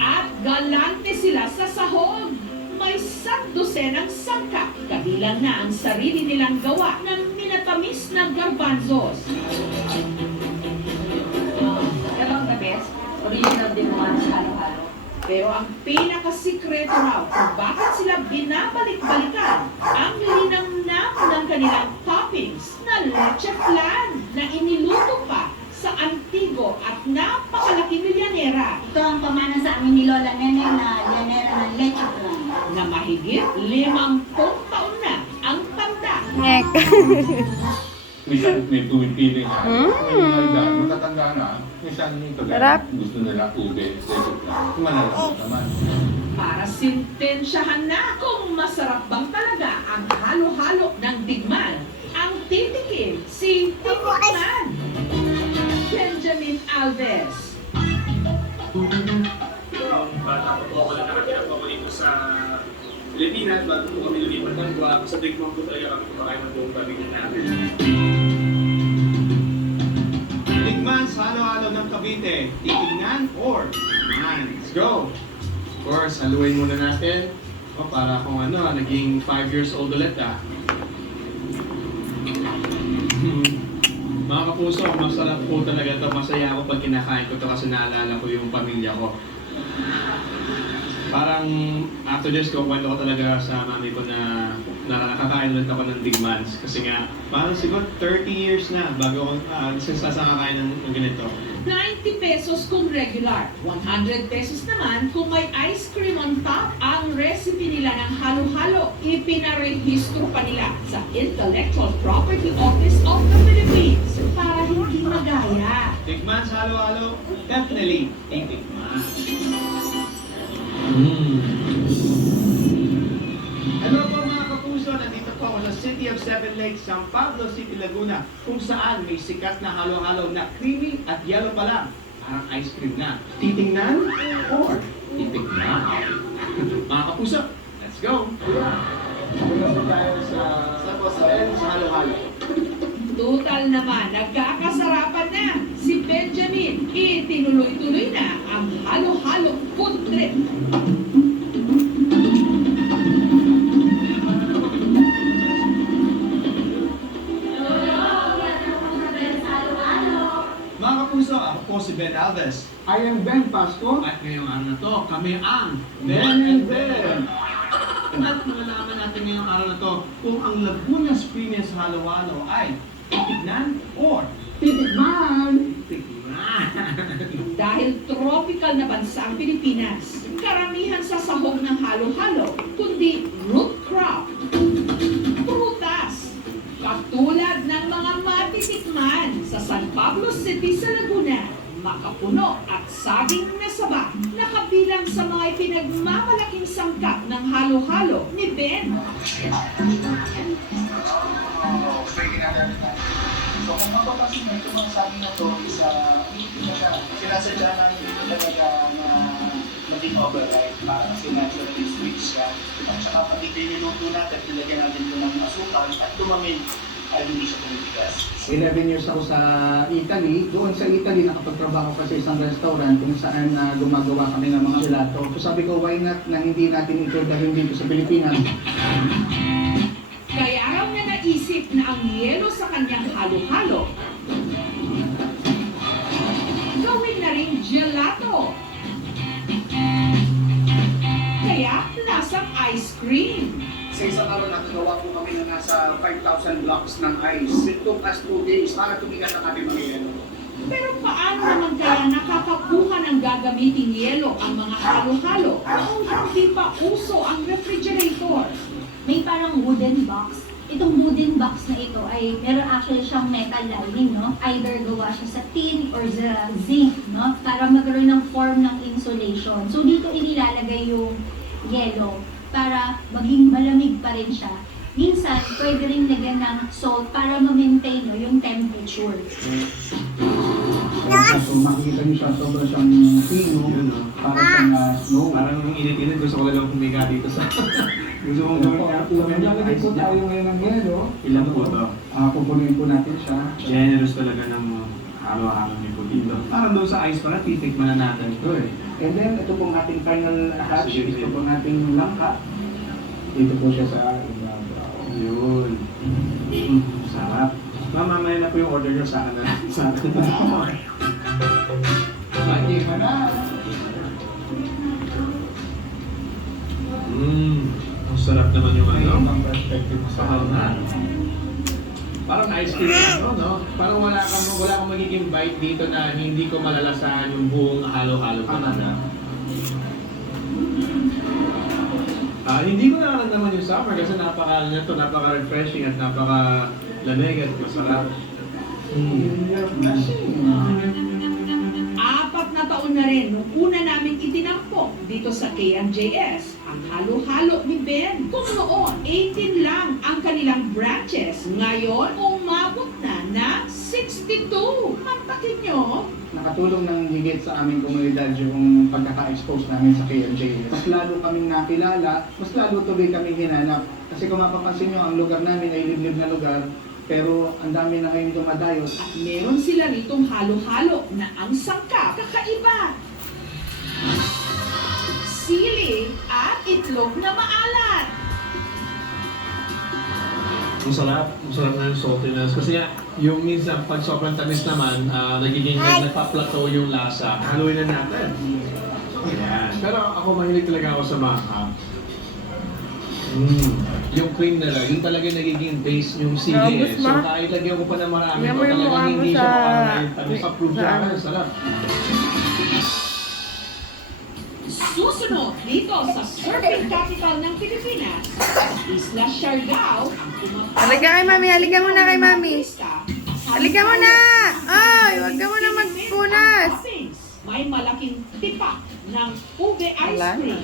At galante sila sa sahog. May 100 ng sangkap, kabilang na ang sarili nilang gawa ng minatamis na garbanzos. Ito ang the best. Original din naman sa halo-halo. Pero ang pinakasikreto raw kung bakit sila binabalik-balikan ang linamnam ng kanilang toppings na leche flan na iniluto pa sa antigo at napakalaking lyanera Ito ang pamana sa amin ni Lola Nene na llanera ng leche flan. na mahigit 50 taon na ang tanda. Ngek. Minsan may tuwing feeling na. Matatanda na. Minsan ito Sarap. gusto nila ube. Manalambot naman. Para sintensyahan na kung masarap bang talaga ang halo-halo ng digman, ang titikim si Tikman. Benjamin Alves. Bata po ako na nakatira po ako dito sa Pilipinas. Bago po kami lumipat ng Guam. Sa Digmang po talaga kami kumakain ng buong pamilya namin. Tikman sa halo-halo ng Cavite. Titingnan or tikman. Let's go! Of course, haluin muna natin. O, para kung ano, naging 5 years old ulit Mga kapuso, masarap po talaga ito. Masaya ako pag kinakain ko ito kasi naalala ko yung pamilya ko. Parang after this, kukwento ko talaga sa mami ko na nakakain ulit ako ng digmans. Kasi nga, parang siguro 30 years na bago ako sasakakain ng ganito. 90 pesos kung regular, 100 pesos naman kung may ice cream on top. Ang recipe nila ng halo-halo, ipinarehistro pa nila sa Intellectual Property Office of the Philippines para hindi magaya. Tikman sa halo-halo, definitely titikman. Hello po mga kapuso, nandito po ako sa City of Seven Lakes, San Pablo City, Laguna, kung saan may sikat na halo-halo na creamy at yellow pa lang, parang ice cream na. Titingnan or titikman? Mga kapuso, let's go! Punta tayo sa halo-halo. Total naman, nagkakasarapan na. Si Benjamin, itinuloy-tuloy na ang halo-halo food trip. Mga kapuso, ako po si Ben Alves. I am Ben Pasco. At ngayong araw na to, kami ang Ben and Ben. At malalaman natin ngayong araw na to kung ang Laguna's Premium Halo-Halo ay titignan or Titikman. titikman. Dahil tropical na bansa ang Pilipinas, karamihan sa sahog ng halo-halo, kundi root crop, prutas, katulad ng mga matitikman sa San Pablo City sa Laguna, makapuno at saging na saba na kabilang sa mga ipinagmamalaking sangkap ng halo-halo ni Ben. So kung mapapansin mo, itong mga sabi na to is sinasadya namin ito talaga na maging override para kasi naturally sweet siya. At saka pag ito yung niluto natin, nilagyan natin ito ng asukal at tumamig ay hindi siya tumigas. 11 years ako sa Italy. Doon sa Italy, nakapagtrabaho ka sa isang restaurant kung saan gumagawa kami ng mga gelato. So sabi ko, why not na hindi natin ito dahil dito sa Pilipinas? Kaya raw na naisip na ang yelo sa kanyang halo-halo gawin na rin gelato. Kaya lasang ice cream. Sa isang araw nakagawa po kami na nasa 5,000 blocks ng ice. It took us 2 days para tumigas ang ating mga yelo. Pero paano naman kaya nakakakuha ng gagamiting yelo ang mga halo-halo kung hindi pa uso ang refrigerator? May parang wooden box. Itong wooden box na ito ay meron actually siyang metal lining, no? Either gawa siya sa tin or sa zinc, no? Para magkaroon ng form ng insulation. So dito inilalagay yung yelo para maging malamig pa rin siya. Minsan, pwede rin lagyan ng salt para ma-maintain, no, yung temperature. So makikita niyo siya, sobrang siyang pino, para siyang snow. Parang nung init-init, gusto ko lang humiga dito sa... gusto mong gawin Maglalagay po tayo ngayon ng yelo. Ilan po to? Pupunuin po natin siya. Generous talaga ng halo-halo niyo po dito. Parang doon sa ice pala, titikman na natin ito eh. And then, ito pong ating final hatch. Ito pong ating langka. Dito po siya sa ibabaw. Yun. Sarap. Mamaya na po yung order nyo sa akin na lang. Sa akin na lang. Lagi pa na. Ang sarap naman yung ano. Ang perspective sa Sahal na. Parang ice cream ano, no? Parang wala kang magiging bite dito na hindi ko malalasahan yung buong halo-halo pa na. Hindi ko nararamdaman yung summer kasi napaka-refreshing at napaka-lamig at masarap. Apat na taon na rin nung una namin itinampok dito sa KMJS ang halo-halo ni Ben. Kung noon, 18 lang ang kanilang branches. Ngayon, umabot na 62. Mantakin nyo. Nakatulong ng higit sa aming komunidad yung pagkaka-expose namin sa KMJS. Mas lalo kaming nakilala, mas lalo tuloy kaming hinanap. Kasi kung mapapansin nyo, ang lugar namin ay liblib na lugar, pero ang dami na ngayon dumadayo. At meron sila ritong halo-halo na ang sangkap kakaiba. Sili at itlog na maalat. Masarap na yung saltiness. Kasi nga, yung minsan, pag sobrang tamis naman, nagpa-plateau yung lasa. Haluin na natin. Ayan. Pero ako mahilig talaga ako sa maha. Yung cream nila, yun talaga nagiging base yung sili. Naubos, So ma. kahit lagyan ko pa ng marami, Yan mo kung yung mukha talagang mo hindi siya sa- makarahit, tamis-approve siya. sa- Sarap. Susunod dito sa surfing capital ng Pilipinas, Isla Siargao, ang kumapit. Halika kay mami, halika muna kay mami. Halika muna! Ay, wag ka muna magpunas. May malaking tipak ng ube ice Wala. cream.